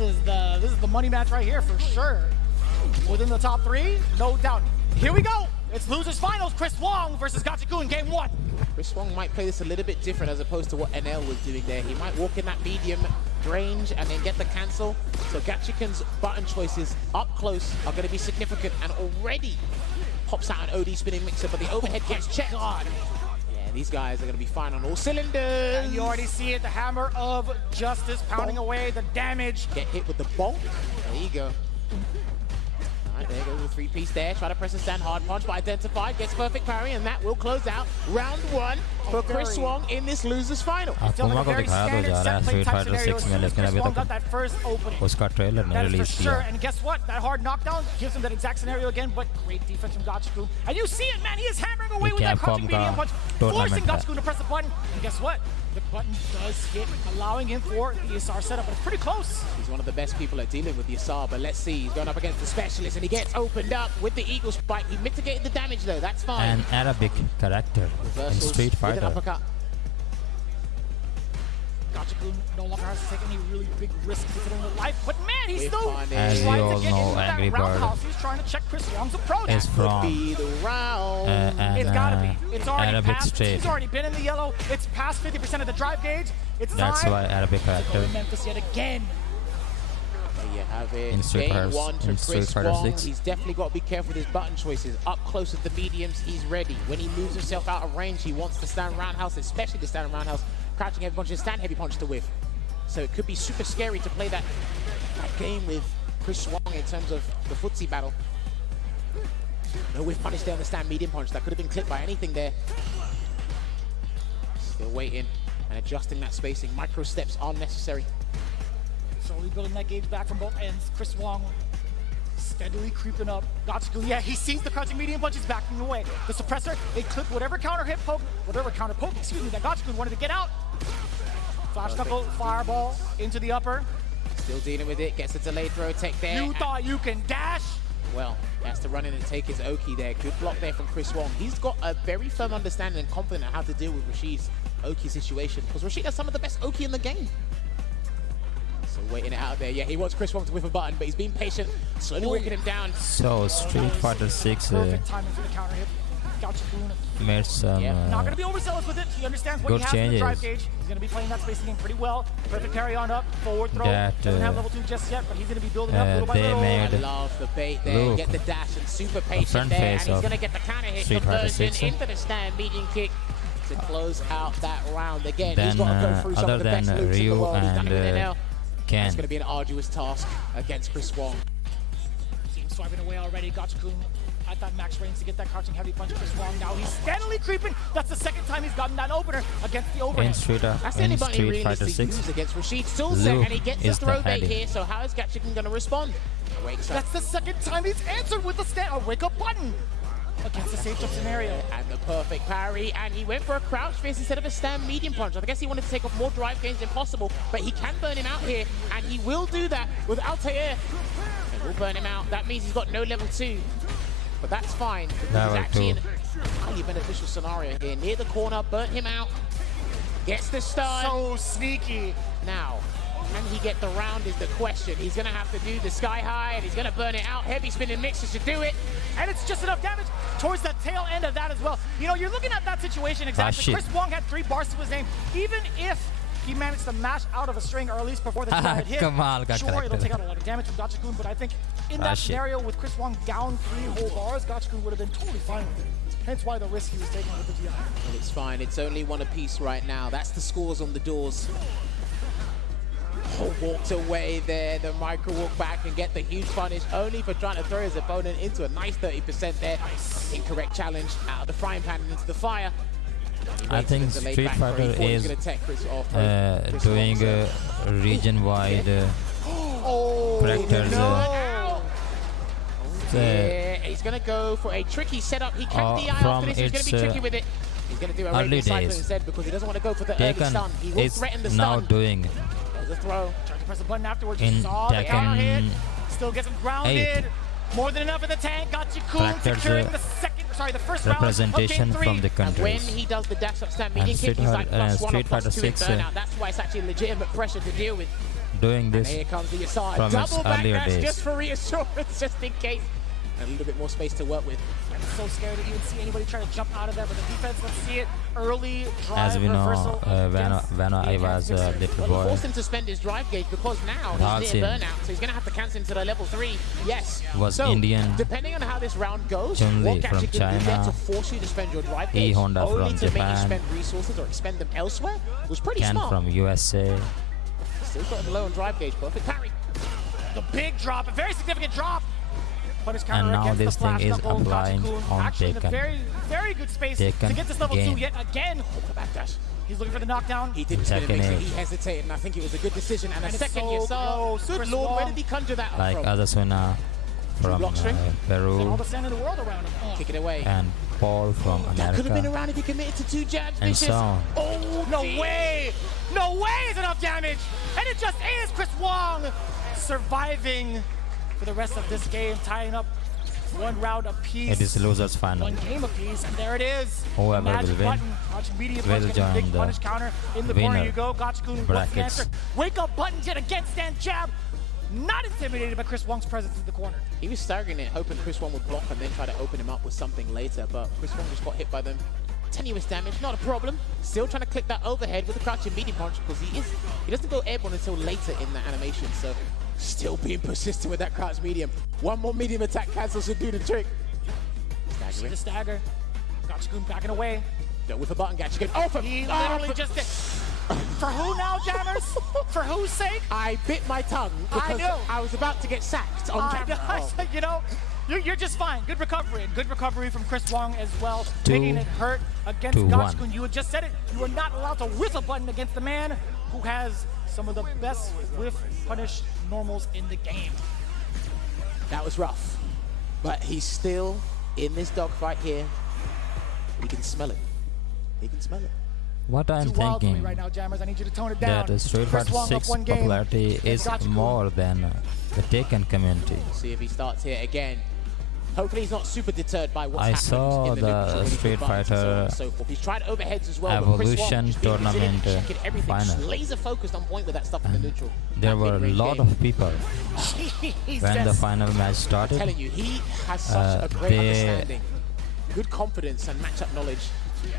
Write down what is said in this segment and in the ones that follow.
is the money match right here for sure. Within the top three, no doubt. Here we go. It's losers finals. Chris Wong versus Gachikun, game one. Chris Wong might play this a little bit different as opposed to what NL was doing there. He might walk in that medium range and then get the cancel. So Gachikun's button choices up close are going to be significant, and already pops out an OD spinning mixer, but the overhead gets checked. God. Yeah, these guys are going to be fine on all cylinders. And you already see it, the hammer of justice pounding away the damage. Get hit with the bonk. There you go. All right, there goes the three-piece there. Try to press a stand hard punch, but identified, gets perfect parry, and that will close out round one for Chris Wong in this losers final. Akuma को दिखाया तो जा रहा है Street Fighter 6 में, लेकिन अभी तक उसका ट्रेलर नहीं रिलीज किया. And guess what? That hard knockdown gives him that exact scenario again, but great defense from Gachikun. And you see it, man, he is hammering away with that crouching medium punch, forcing Gachikun to press the button. And guess what? The button does hit, allowing him for the Isar setup, but it's pretty close. He's one of the best people at dealing with the Isar, but let's see. He's going up against the specialist, and he gets opened up with the Eagle Spike. He mitigated the damage, though. That's fine. An Arabic character in Street Fighter. Gachikun no longer has to take any really big risks to get in the life, but man, he's still As trying you to all get know, into that Angry Bird roundhouse. He's trying to check Chris Wong's approach. is from the round. It's gotta be. It's already Arabic past. state. He's already been in the yellow. It's past 50% of the drive gauge. It's That's time why Arabic to go character to Memphis yet again. There you have it. in Street Game one to Chris Fighter Wong. 6. He's definitely got to be careful with his button choices. Up close with the mediums, he's ready. When he moves himself out of range, he wants the stand roundhouse, especially the stand roundhouse, crouching heavy punch and stand heavy punch to whiff. So it could be super scary to play that game with Chris Wong in terms of the footsie battle. No whiff punish there on the stand medium punch. That could have been clipped by anything there. Still waiting and adjusting that spacing. Micro steps are necessary. Slowly building that gauge back from both ends. Chris Wong steadily creeping up. Gachikun, yeah, he sees the crouching medium punch, he's backing away. The suppressor, they clip whatever counter poke that Gachikun wanted to get out. Flash knuckle, fireball into the upper. Still dealing with it, gets a delayed throw tech there. You thought you can dash? Well, he has to run in and take his Oki there. Good block there from Chris Wong. He's got a very firm understanding and confident on how to deal with Rashid's Oki situation, because Rashid has some of the best Oki in the game. So waiting it out there. Yeah, he wants Chris Wong to whiff a button, but he's being patient, slowly walking him down. So Street Fighter 6 Perfect timing for the counter hit. Gachikun made some not going to be overzealous with it. He understands what he has in the drive gauge. He's going to be playing that spacing game pretty well. Perfect carry on up, forward throw. Doesn't have level 2 just yet, but he's going to be building up little by little. I love the bait there. Get the dash and super patient there, and he's going to get the counter hit conversion into the stand medium kick to close out that round. Again, he's got to go through some of the best loops in the world. He's done it with NL. It's going to be an arduous task against Chris Wong. Team swiping away already. Gachikun at that max range to get that crouching heavy punch. Chris Wong now he's steadily creeping. That's the second time he's gotten that opener against the overhead. That's the only button he really needs to use against Rashid. Still set, and he gets the throw bait here. So how is Gachikun going to respond? That's the second time he's answered with a wake up button against the safe jump scenario. And the perfect parry, and he went for a crouch fist instead of a stand medium punch. I guess he wanted to take off more drive gains than possible, but he can burn him out here, and he will do that with Altair. It will burn him out. That means he's got no level 2. But that's fine, because he's actually in a highly beneficial scenario here. Near the corner, burnt him out. Gets the stun. So sneaky. Now, can he get the round is the question. He's going to have to do the sky high, and he's going to burn it out. Heavy spinning mixer should do it. And it's just enough damage towards the tail end of that as well. You know, you're looking at that situation exactly. Chris Wong had 3 bars to his name. Even if he managed to mash out of a string, or at least before the two-handed hit, sure, it'll take out a lot of damage from Gachikun, but I think in that scenario with Chris Wong down 3 whole bars, Gachikun would have been totally fine with it. Hence why the risk he was taking with the GI. Well, it's fine. It's only 1 apiece right now. That's the scores on the doors. Walked away there, the micro walk back and get the huge punish, only for trying to throw his opponent into a nice 30% there. Incorrect challenge out of the frying pan and into the fire. I think Street Fighter is doing region-wide characters. Yeah, he's going to go for a tricky setup. He can DI after this. He's going to be tricky with it. He's going to do a regular cycle instead because he doesn't want to go for the early stun. He will threaten the stun. Now doing the throw. Trying to press the button afterwards. You saw the counter hit. Still gets him grounded. More than enough in the tank. Gachikun securing the first representation round from the countries. When he does the dash up stand medium kick, he's like +1 or +2 in burnout. That's why it's actually legitimate pressure to deal with. doing this here comes the Yasar. from its Double back earlier dash days. just for reassurance, just in case. A little bit more space to work with. I'm so scared to even see anybody try to jump out of there, but the defense, let's see it. Early drive As we know, reversal. when I was a little Well, boy, he forced him to spend his drive gauge because now he's near burnout, so he's going to have to cancel into the level 3. Yes. was so, Indian, depending on how this round goes, Chun-Li what from Gachikun do there to China, force you to spend your drive gauge, Honda only from to make you Japan, spend resources or expend them elsewhere, was pretty Ken smart. from USA. Still got him low on drive gauge, perfect parry. The big drop, a very significant drop. Punish counter And now against this the flash thing is knuckle. applying Gachikun on actually in a Taken. very, very good space Taken to get this level game. 2 yet again. Backdash. He's looking for the knockdown. He didn't spin a Taken mixer, it. he hesitated, and I think it was a good decision. And a second so Yasar. close. Good Chris lord, Wong. where did he conjure that up Like from? Azasuna from block string. All Peru, the sand in the world around him. Kick it away. and Paul from That could have been America. around if he committed to 2 jabs. And Vicious. so on. Oh, No way! No way is enough damage! And it just is Chris Wong surviving for the rest of this game, tying up 1 round apiece. It is losers final. 1 game apiece, and there it is. Whoever Magic will win button. Watch medium will punch, getting a big join the punish counter. In the corner winner you go. Gachikun what's the brackets. answer? Wake up button yet again, stand jab. Not intimidated by Chris Wong's presence in the corner. He was staggering it, hoping Chris Wong would block and then try to open him up with something later, but Chris Wong just got hit by them. Tenuous damage, not a problem. Still trying to click that overhead with the crouching medium punch because he doesn't go airborne until later in the animation, so still being persistent with that crouch medium. 1 more medium attack cancel should do the trick. See the stagger. Gachikun backing away. Don't whiff a button, Gachikun. Oh, for He literally just did. For who now, jammers? For whose sake? I bit my tongue because know. I was about to get sacked on camera. Oh. You know, you're just fine. Good recovery. And good recovery from Chris Wong as well. 2 Making it hurt against to Gachikun. 1. You had just said it. You are not allowed to whiff a button against the man who has some of the best whiff punish normals in the game. That was rough, but he's still in this dogfight here. He can smell it. He can smell it. What I'm Too wild for me thinking right now, jammers. I need you to tone it down. that Street Chris Fighter Wong up 6 1 game. popularity is Gachikun. more than the Taken community. See if he starts here again. Hopefully he's not super deterred by what's I happening saw in the the neutral when he Street buttons and so on Fighter and so forth. He's tried overheads as well, but Chris Wong Evolution just being resilient, tournament checking everything, just final. laser focused on point with that stuff in the neutral. There That were a mid-range lot game. of people He's when the just- final match I'm started. telling you, he has such a great they- understanding, good confidence and matchup knowledge. They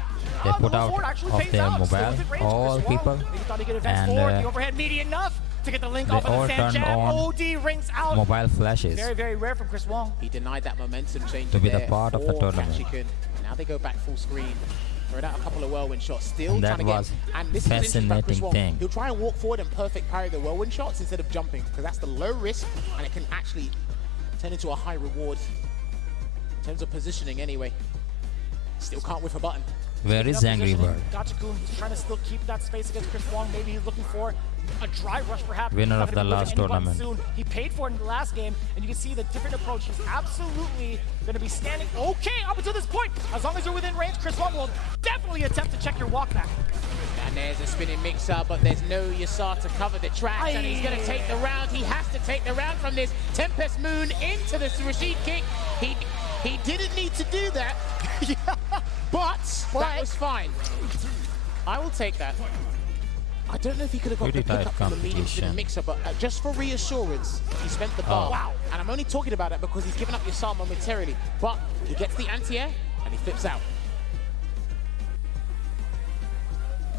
the put move out forward actually of pays their out. Still mobile, within range. all Chris Wong, people, he thought he could advance and forward. The overhead meaty enough to get the link they off of all the sand turned jab. on OD rings out. mobile flashes. Very, very rare from Chris Wong. He denied that momentum change To be the there part of the for tournament. Gachikun. Now they go back full screen. Throw out a couple of whirlwind shots. Still And that trying to was get. And this is interesting about Chris fascinating Wong. thing. He'll try and walk forward and perfect parry the whirlwind shots instead of jumping because that's the low risk and it can actually turn into a high reward in terms of positioning anyway. Still can't whiff a button. Where is Angry Bird? Gachikun is trying to still keep that space against Chris Wong. Maybe he's looking for a dry rush, perhaps. Winner Not of gonna the be last whipping any button tournament. Soon. He paid for it in the last game, and you can see the different approach. He's absolutely going to be standing okay up until this point. As long as you're within range, Chris Wong will definitely attempt to check your walk back. And there's a spinning mixer, but there's no Yasar to cover the tracks, and he's going to take the round. He has to take the round from this Tempest Moon into the Rashid kick. He didn't need to do that, but that was fine. I will take that. I don't know if he could have got Pretty the pickup tight from the medium spinning competition. mixer, but just for reassurance, he spent the bar. Oh. Wow. And I'm only talking about that because he's given up Yasar momentarily, but he gets the anti-air and he flips out.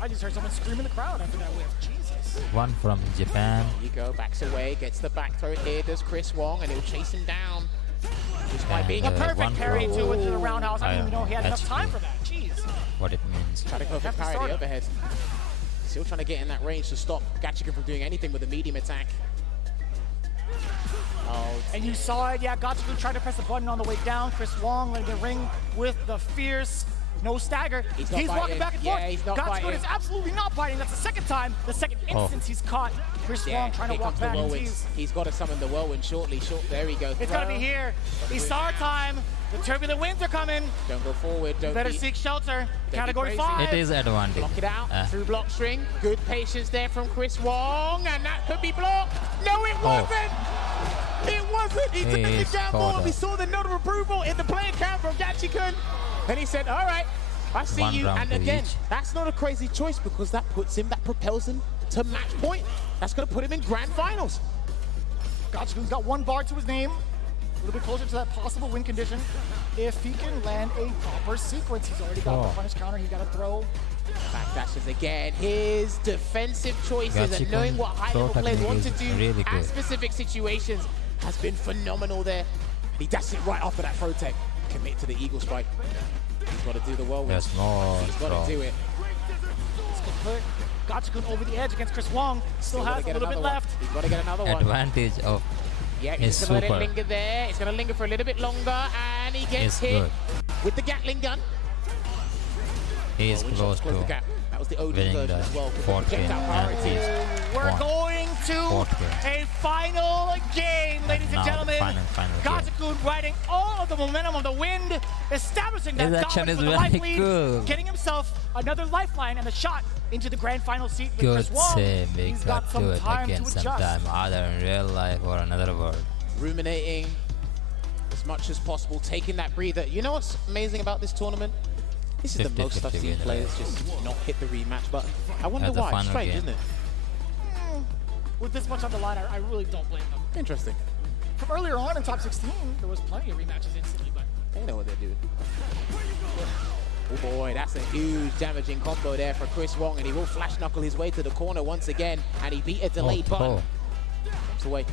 I just heard someone scream in the crowd after that whip. Jesus. One from Japan. There you go, backs away, gets the back throw here, does Chris Wong, and he'll chase him down. Just by And, being A a perfect one parry from- to into the roundhouse. I didn't even know he had enough That's time true. for that. Jeez. What it means. Try to go for Have to parry start the it. overhead. Still trying to get in that range to stop Gachikun from doing anything with a medium attack. Oh, And you saw it, yeah, Gachikun tried to press the button on the way down. Chris Wong in the ring with the fierce, no stagger. He's not walking biting. back and Yeah, forth. he's not Gachikun biting. is absolutely not biting. That's the second time, the second instance he's caught. Chris Wong trying to here walk comes the back and whirlwind. tease. He's got to summon the whirlwind shortly. There we go. It's gotta be here. Isar time. The turbulent winds are coming. Don't go forward. Don't Better be- seek shelter. be Category crazy. 5. It is advantage. Block it out through block string. Good patience there from Chris Wong, and that could be blocked. No, it wasn't. It wasn't. He took the He's gamble. caught We up. saw the note of approval in the player count from Gachikun, and he said, "All right, I see One you." round And to again, each. that's not a crazy choice because that propels him to match point. That's going to put him in grand finals. Gachikun's got 1 bar to his name. A little bit closer to that possible win condition. If he can land a proper sequence, he's already got the punish counter. He got to throw. Back dashes again. His defensive choices and knowing what high-level players want to do really at specific situations has been phenomenal there. He dashed it right after that throw tech. Commit to the eagle spike. He's got to do the whirlwind. There's more. He's got to do it. Let's go put Gachikun over the edge against Chris Wong. Still has a little bit left. He's got to get another one. Advantage of yeah, he's going to let it linger there. It's going to linger for a little bit longer, and he gets hit with the Gatling gun. He's close to that was the OG winning version the as well. 4th game. We're going to a final game, ladies and gentlemen. Gachikun riding all of the momentum of the wind, establishing that dominance with the life lead, getting himself another lifeline and a shot into the grand final seat with Chris Wong. He's got some time to adjust. Either in real life or another world. Ruminating as much as possible, taking that breather. You know what's amazing about this tournament? This is the most I've seen players just not hit the rematch button. I wonder why. It's strange, isn't it? With this much on the line, I really don't blame them. Interesting. From earlier on in top 16, there was plenty of rematches instantly, but they know what they're doing. Oh boy, that's a huge damaging combo there for Chris Wong, and he will flash knuckle his way to the corner once again, and he beat a delayed button. Jumps away.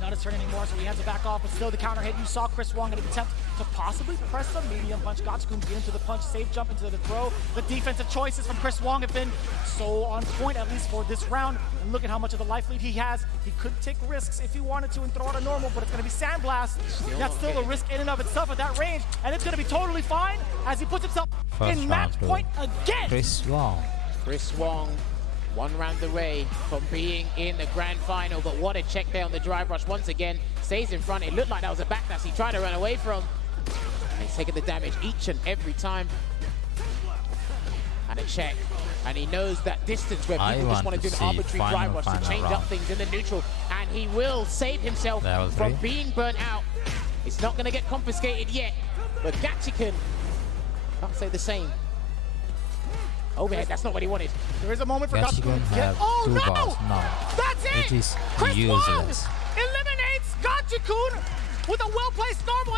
Not his turn anymore, so he has to back off, but still the counter hit. You saw Chris Wong in an attempt to possibly press some medium punch. Gachikun get into the punch, safe jump into the throw. The defensive choices from Chris Wong have been so on point, at least for this round. And look at how much of the life lead he has. He could take risks if he wanted to and throw out a normal, but it's going to be Sandblast. That's still a risk in and of itself at that range, and it's going to be totally fine as he puts himself in match point again. Chris Wong. Chris Wong. 1 round away from being in the grand final, but what a check there on the drive rush once again. Stays in front. It looked like that was a backdash he tried to run away from. And he's taking the damage each and every time. And a check. And he knows that distance where people just want to do an arbitrary drive rush to change up things in the neutral. And he will save himself from being burnt out. It's not going to get confiscated yet, but Gachikun can't say the same. Overhead, that's not what he wanted. There is a moment for Gachikun. Oh no! That's it! It is Chris Wong useless. eliminates Gachikun with a well-placed normal.